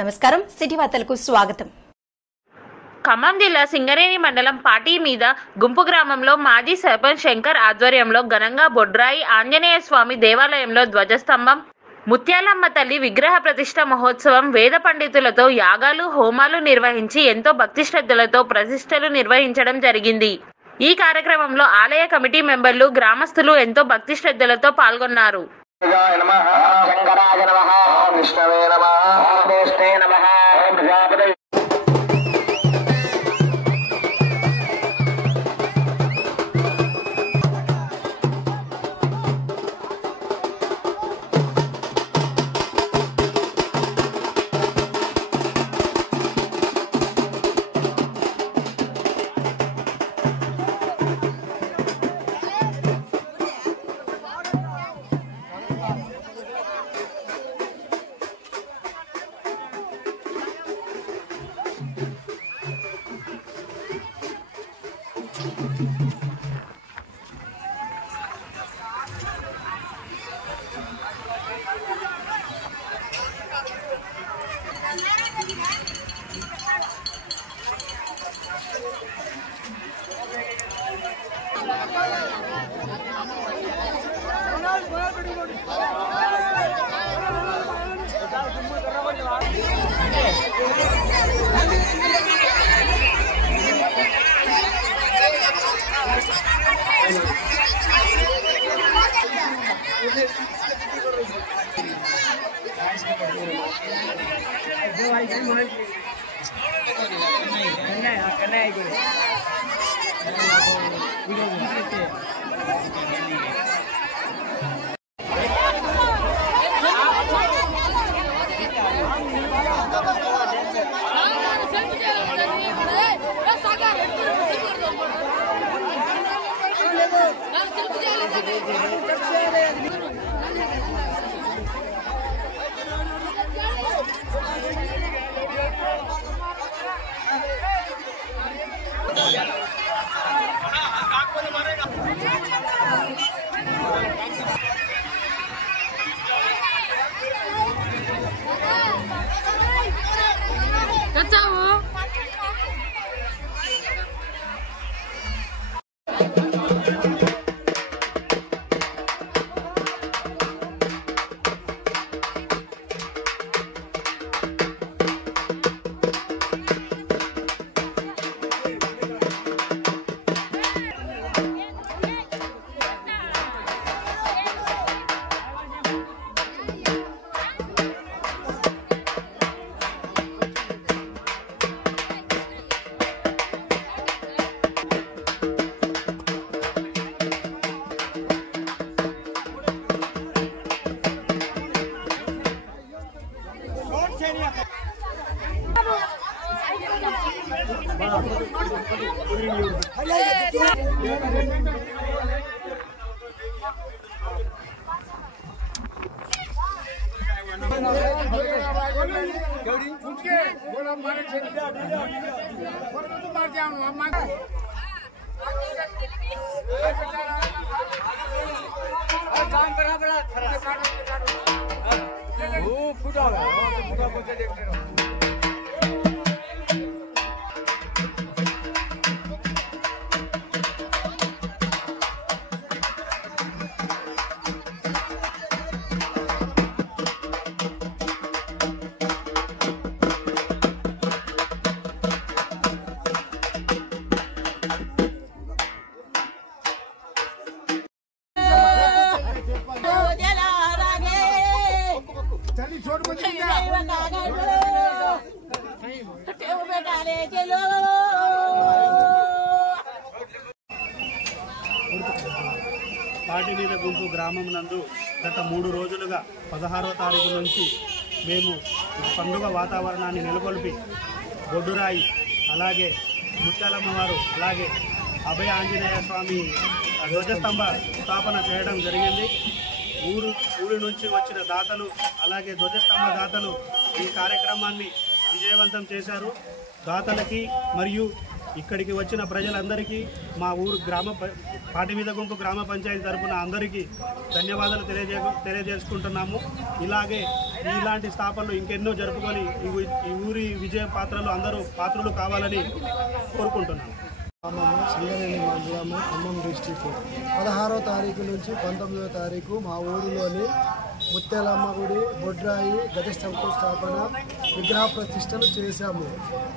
నమస్కారం, సిటీ వార్తలకు స్వాగతం. ఖమ్మం జిల్లా సింగరేణి మండలం పాటి మీద గుంపు గ్రామంలో మాజీ సర్పంచ్ శంకర్ ఆధ్వర్యంలో ఘనంగా బొడ్రాయి ఆంజనేయ స్వామి దేవాలయంలో ధ్వజస్తంభం, ముత్యాలమ్మ తల్లి విగ్రహ ప్రతిష్ట మహోత్సవం, వేద పండితులతో యాగాలు హోమాలు నిర్వహించి ఎంతో భక్తి శ్రద్ధలతో ప్రతిష్టలు నిర్వహించడం జరిగింది. ఈ కార్యక్రమంలో ఆలయ కమిటీ మెంబర్లు, గ్రామస్తులు ఎంతో భక్తి శ్రద్ధలతో పాల్గొన్నారు. పాటి మీద గుంపు గ్రామం నందు గత 3 రోజులుగా 16వ తారీఖు నుంచి మేము పండుగ వాతావరణాన్ని నెలకొల్పి బొడ్డురాయి, అలాగే ముత్యాలమ్మ వారు, అలాగే అభయ ఆంజనేయ స్వామి ధ్వజస్తంభ స్థాపన చేయడం జరిగింది. ఊరి నుంచి వచ్చిన దాతలు, అలాగే ధ్వజస్తంభ దాతలు ఈ కార్యక్రమాన్ని విజయవంతం చేశారు. దాతలకి మరియు ఇక్కడికి వచ్చిన ప్రజలందరికీ మా ఊరు పాటిమీద గుంపు గ్రామ పంచాయతీ తరఫున అందరికీ ధన్యవాదాలు తెలియజేసుకుంటున్నాము. ఇలాగే ఇలాంటి స్థాపనలు ఇంకెన్నో జరుపుకొని ఈ ఊరి విజయ అందరూ పాత్రలు కావాలని కోరుకుంటున్నాము. సింగరేణి మండలము ఖమ్మం డిస్టిక్ 16వ తారీఖు నుంచి 19వ తారీఖు మా ఊరిలోని ముత్యాలమ్మ గుడి బొడ్రాయి గజ శంకుస్థాపన విగ్రహ ప్రతిష్టలు చేశాము.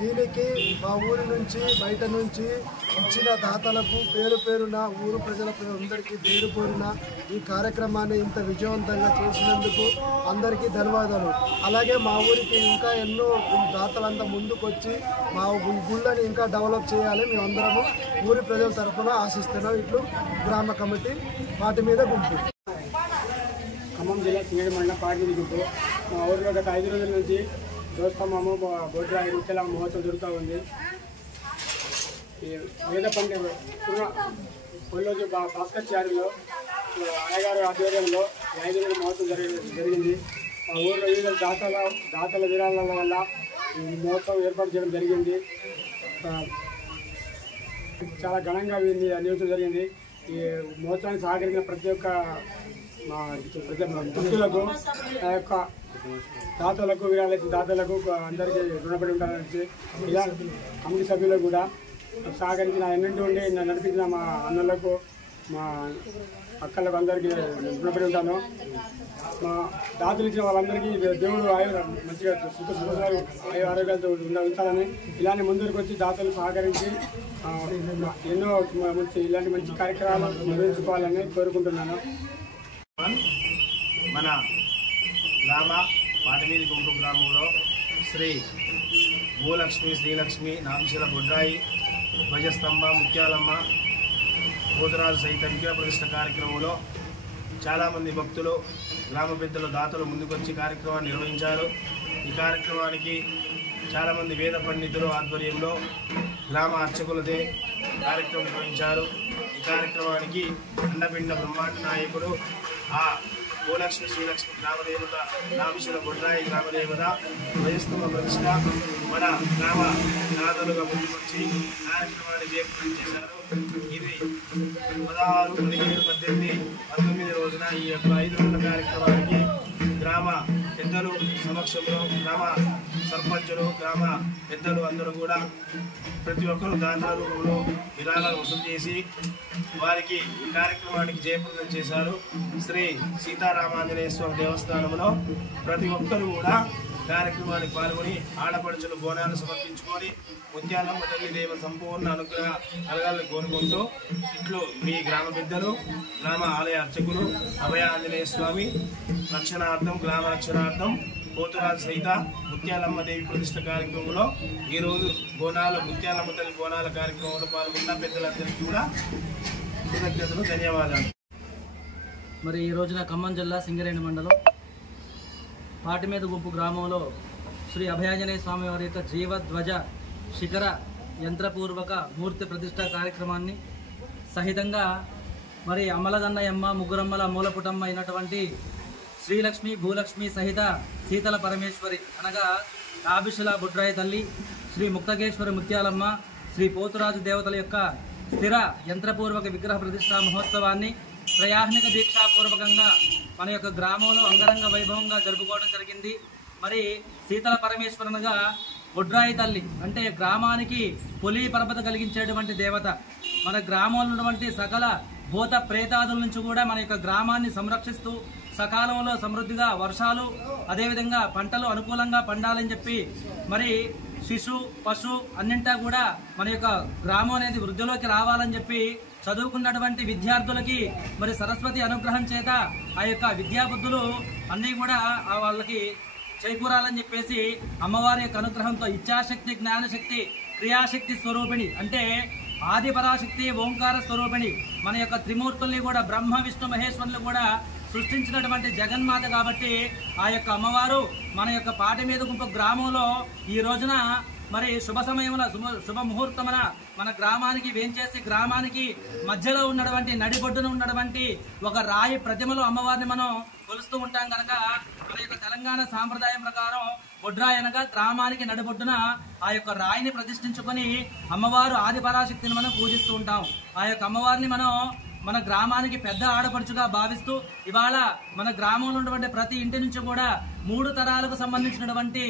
దీనికి మా ఊరి నుంచి బయట నుంచి ఇచ్చిన దాతలకు పేరున ఊరు ప్రజలందరికీ పేరున ఈ కార్యక్రమాన్ని ఇంత విజయవంతంగా చేసినందుకు అందరికీ ధన్యవాదాలు. అలాగే మా ఊరికి ఇంకా ఎన్నో దాతలంతా ముందుకొచ్చి మా గుళ్ళని ఇంకా డెవలప్ చేయాలి మేమందరము ఊరి ప్రజల తరఫున ఆశిస్తున్నాం. ఇట్లు గ్రామ కమిటీ వాటి మీద గుంపు. ఖమ్మం జిల్లా సింగరేణి మండలం పాటిమీద గుంపు మా ఊరిలో గత 5 రోజుల నుంచి దోస్తమ్మము బొడ్రాయి ముత్యాలమ్మ మహోత్సవం జరుగుతూ ఉంది. ఈ వేద పండుగ రోజు భాస్కర్చార్యులో అయ్యగారు ఆధ్వర్యంలో 5 రోజుల మహోత్సవం జరిగింది. మా ఊరిలో వివిధ దాతల విరాళాల వల్ల ఈ మహోత్సవం ఏర్పాటు చేయడం జరిగింది. చాలా ఘనంగా నిర్వహించడం జరిగింది. ఈ మహోత్సవానికి సహకరించిన ప్రతి ఒక్క మా భక్తులకు ఆ యొక్క దాతలకు విరాళించిన దాతలకు అందరికీ రుణపడి ఉంటారని ఇలా కమిటీ సభ్యులకు కూడా సహకరించిన ఎన్నింటి ఉండి నడిపించిన మా అన్నలకు మా అక్కలకు అందరికీ రుణపడి ఉంటాను. మా దాతలు ఇచ్చిన వాళ్ళందరికీ దేవుడు మంచిగా ఆరోగ్యాలతో ఉంచాలని ఇలాంటి ముందుకు వచ్చి దాతలు సహకరించి ఎన్నో ఇలాంటి మంచి కార్యక్రమాలు నిర్వహించుకోవాలని కోరుకుంటున్నాను. మన గ్రామ పాటిమీద గుంపు గ్రామంలో శ్రీ భూలక్ష్మి శ్రీలక్ష్మి నాభిశల బొడ్రాయి ధ్వజస్తంభ ముత్యాలమ్మ పోతురాజు సహిత విగ్రహ ప్రతిష్ఠ కార్యక్రమంలో చాలామంది భక్తులు గ్రామ పెద్దలు దాతలు ముందుకొచ్చి కార్యక్రమాన్ని నిర్వహించారు. ఈ కార్యక్రమానికి చాలామంది వేద పండితులు ఆధ్వర్యంలో గ్రామ అర్చకులదే కార్యక్రమం నిర్వహించారు. ఈ కార్యక్రమానికి అండపిండ బ్రహ్మాండ నాయకుడు ఆ భూలక్ష్మి శ్రీలక్ష్మి గ్రామదేవత నాభిశల బొడ్రాయి గ్రామదేవత ధ్వజస్తంభ ప్రతిష్ఠ మన గ్రామ దాతలుగా ముందుకొచ్చి కార్యక్రమాన్ని జయప్రదం చేశారు. ఇది 16, 17, 18, 19 రోజున ఈ యొక్క 5 రోజుల కార్యక్రమానికి గ్రామ పెద్దలు సమక్షంలో గ్రామ సర్పంచులు గ్రామ పెద్దలు అందరూ కూడా ప్రతి ఒక్కరూ దాతల రూపంలో విరాళాలు వసూలు చేసి వారికి ఈ కార్యక్రమానికి జయప్రదం చేశారు. శ్రీ సీతారామాంజనేయ స్వామి దేవస్థానంలో ప్రతి ఒక్కరూ కూడా కార్యక్రమానికి పాల్గొని ఆడపడుచులు బోనాలు సమర్పించుకొని ముత్యాలమ్మ తల్లి దేవ సంపూర్ణ అనుగ్రహం కలగాలని కోరుకుంటూ ఇట్లు మీ గ్రామ పెద్దలు గ్రామ ఆలయ అర్చకులు అభయ ఆంజనేయ స్వామి రక్షణార్థం గ్రామ రక్షణార్థం పోతురాజు సహిత ముత్యాలమ్మ దేవి ప్రతిష్ఠ కార్యక్రమంలో ఈరోజు ముత్యాలమ్మ తల్లి బోనాల కార్యక్రమంలో పాల్గొన్న పెద్దలందరికీ కూడా కృతజ్ఞతలు ధన్యవాదాలు. మరి ఈ రోజున ఖమ్మం జిల్లా సింగరేణి మండలం పాటిమీద గుంపు గ్రామంలో శ్రీ అభయాంజనేయ స్వామి వారి యొక్క జీవధ్వజ శిఖర యంత్రపూర్వక మూర్తి ప్రతిష్ఠా కార్యక్రమాన్ని సహితంగా మరి అమలగన్నయమ్మ ముగ్గురమ్మల మూలపుటమ్మ అయినటువంటి శ్రీలక్ష్మి భూలక్ష్మి సహిత శీతల పరమేశ్వరి అనగా నాభిశల బొడ్రాయి తల్లి శ్రీ ముక్తగేశ్వరి ముత్యాలమ్మ శ్రీ పోతురాజు దేవతల యొక్క స్థిర యంత్రపూర్వక విగ్రహ ప్రతిష్ఠా మహోత్సవాన్ని త్రయాహ్నిక దీక్షాపూర్వకంగా మన యొక్క గ్రామంలో అంగరంగ వైభవంగా జరుపుకోవడం జరిగింది. మరి శీతల పరమేశ్వరునిగా బొడ్రాయి తల్లి అంటే గ్రామానికి పొలి పరపత కలిగించేటువంటి దేవత. మన గ్రామంలో ఉన్నటువంటి సకల భూత ప్రేతాదుల నుంచి కూడా మన యొక్క గ్రామాన్ని సంరక్షిస్తూ సకాలంలో సమృద్ధిగా వర్షాలు అదేవిధంగా పంటలు అనుకూలంగా పండాలని చెప్పి మరి శిశు పశు అన్నింటా కూడా మన యొక్క గ్రామం అనేది వృద్ధిలోకి రావాలని చెప్పి చదువుకున్నటువంటి విద్యార్థులకి మరి సరస్వతి అనుగ్రహం చేత ఆ యొక్క విద్యాబుద్ధులు అన్నీ కూడా వాళ్ళకి చేకూరాలని చెప్పేసి అమ్మవారి యొక్క అనుగ్రహంతో ఇచ్ఛాశక్తి జ్ఞానశక్తి క్రియాశక్తి స్వరూపిణి అంటే ఆది పరాశక్తి ఓంకార స్వరూపిణి మన యొక్క త్రిమూర్తుల్ని కూడా బ్రహ్మ విష్ణు మహేశ్వరులు కూడా సృష్టించినటువంటి జగన్మాత కాబట్టి ఆ యొక్క అమ్మవారు మన యొక్క పాటిమీద గుంపు గ్రామంలో ఈ రోజున మరి శుభ సమయమున శుభ ముహూర్తమున మన గ్రామానికి వేంచేసి గ్రామానికి మధ్యలో ఉన్నటువంటి నడిబొడ్డున ఉన్నటువంటి ఒక రాయి ప్రతిమలో అమ్మవారిని మనం కొలుస్తూ ఉంటాం కనుక మన యొక్క తెలంగాణ సాంప్రదాయం ప్రకారం బొడ్రాయి అనగా గ్రామానికి నడిబొడ్డున ఆ యొక్క రాయిని ప్రతిష్ఠించుకొని అమ్మవారు ఆది పరాశక్తిని మనం పూజిస్తూ ఉంటాం. ఆ యొక్క అమ్మవారిని మనం మన గ్రామానికి పెద్ద ఆడపడుచుగా భావిస్తూ ఇవాళ మన గ్రామంలో ఉన్నటువంటి ప్రతి ఇంటి నుంచి కూడా 3 తరాలకు సంబంధించినటువంటి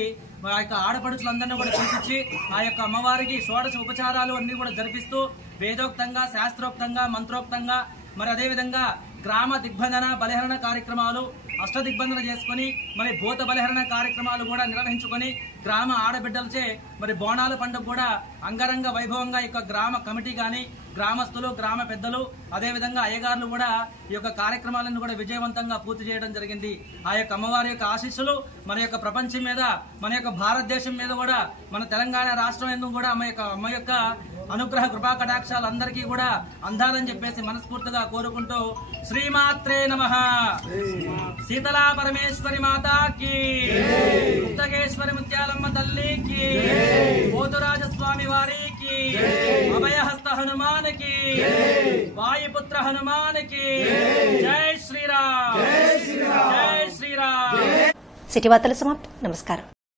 ఆ యొక్క ఆడపడుచులందరినీ కూడా పిలిపించి ఆ యొక్క అమ్మవారికి షోడశ ఉపచారాలు అన్ని కూడా జరిపిస్తూ వేదోక్తంగా శాస్త్రోక్తంగా మంత్రోక్తంగా మరి అదేవిధంగా గ్రామ దిగ్బంధన బలిహరణ కార్యక్రమాలు అష్టదిగ్బంధన చేసుకుని మరి భూత బలిహరణ కార్యక్రమాలు కూడా నిర్వహించుకొని గ్రామ ఆడబిడ్డలచే మరి బోనాల పండుగ కూడా అంగరంగ వైభవంగా ఈ యొక్క గ్రామ కమిటీ కానీ గ్రామస్తులు గ్రామ పెద్దలు అదేవిధంగా అయ్యగారులు కూడా ఈ యొక్క కార్యక్రమాలను కూడా విజయవంతంగా పూర్తి చేయడం జరిగింది. ఆ యొక్క అమ్మవారి యొక్క ఆశీస్సులు మన యొక్క ప్రపంచం మీద మన యొక్క భారతదేశం మీద కూడా మన తెలంగాణ రాష్ట్రం ఎందుకు కూడా అమ్మ యొక్క అనుగ్రహ కృపా కటాక్షాలు అందరికీ కూడా అందాలని చెప్పేసి మనస్ఫూర్తిగా కోరుకుంటూ శ్రీమాత్రే నమః. శీతలా పరమేశ్వరి మాతాకి, ముక్తగేశ్వరి ముత్యాలమ్మ తల్లికి, పోతురాజ స్వామి వారికి, అభయహస్త హనుమానికి, వాయుపుత్ర హనుమానికి జై శ్రీరామ్. జై శ్రీరామ్. సిటీ వార్తలు సమాప్తం. నమస్కారం.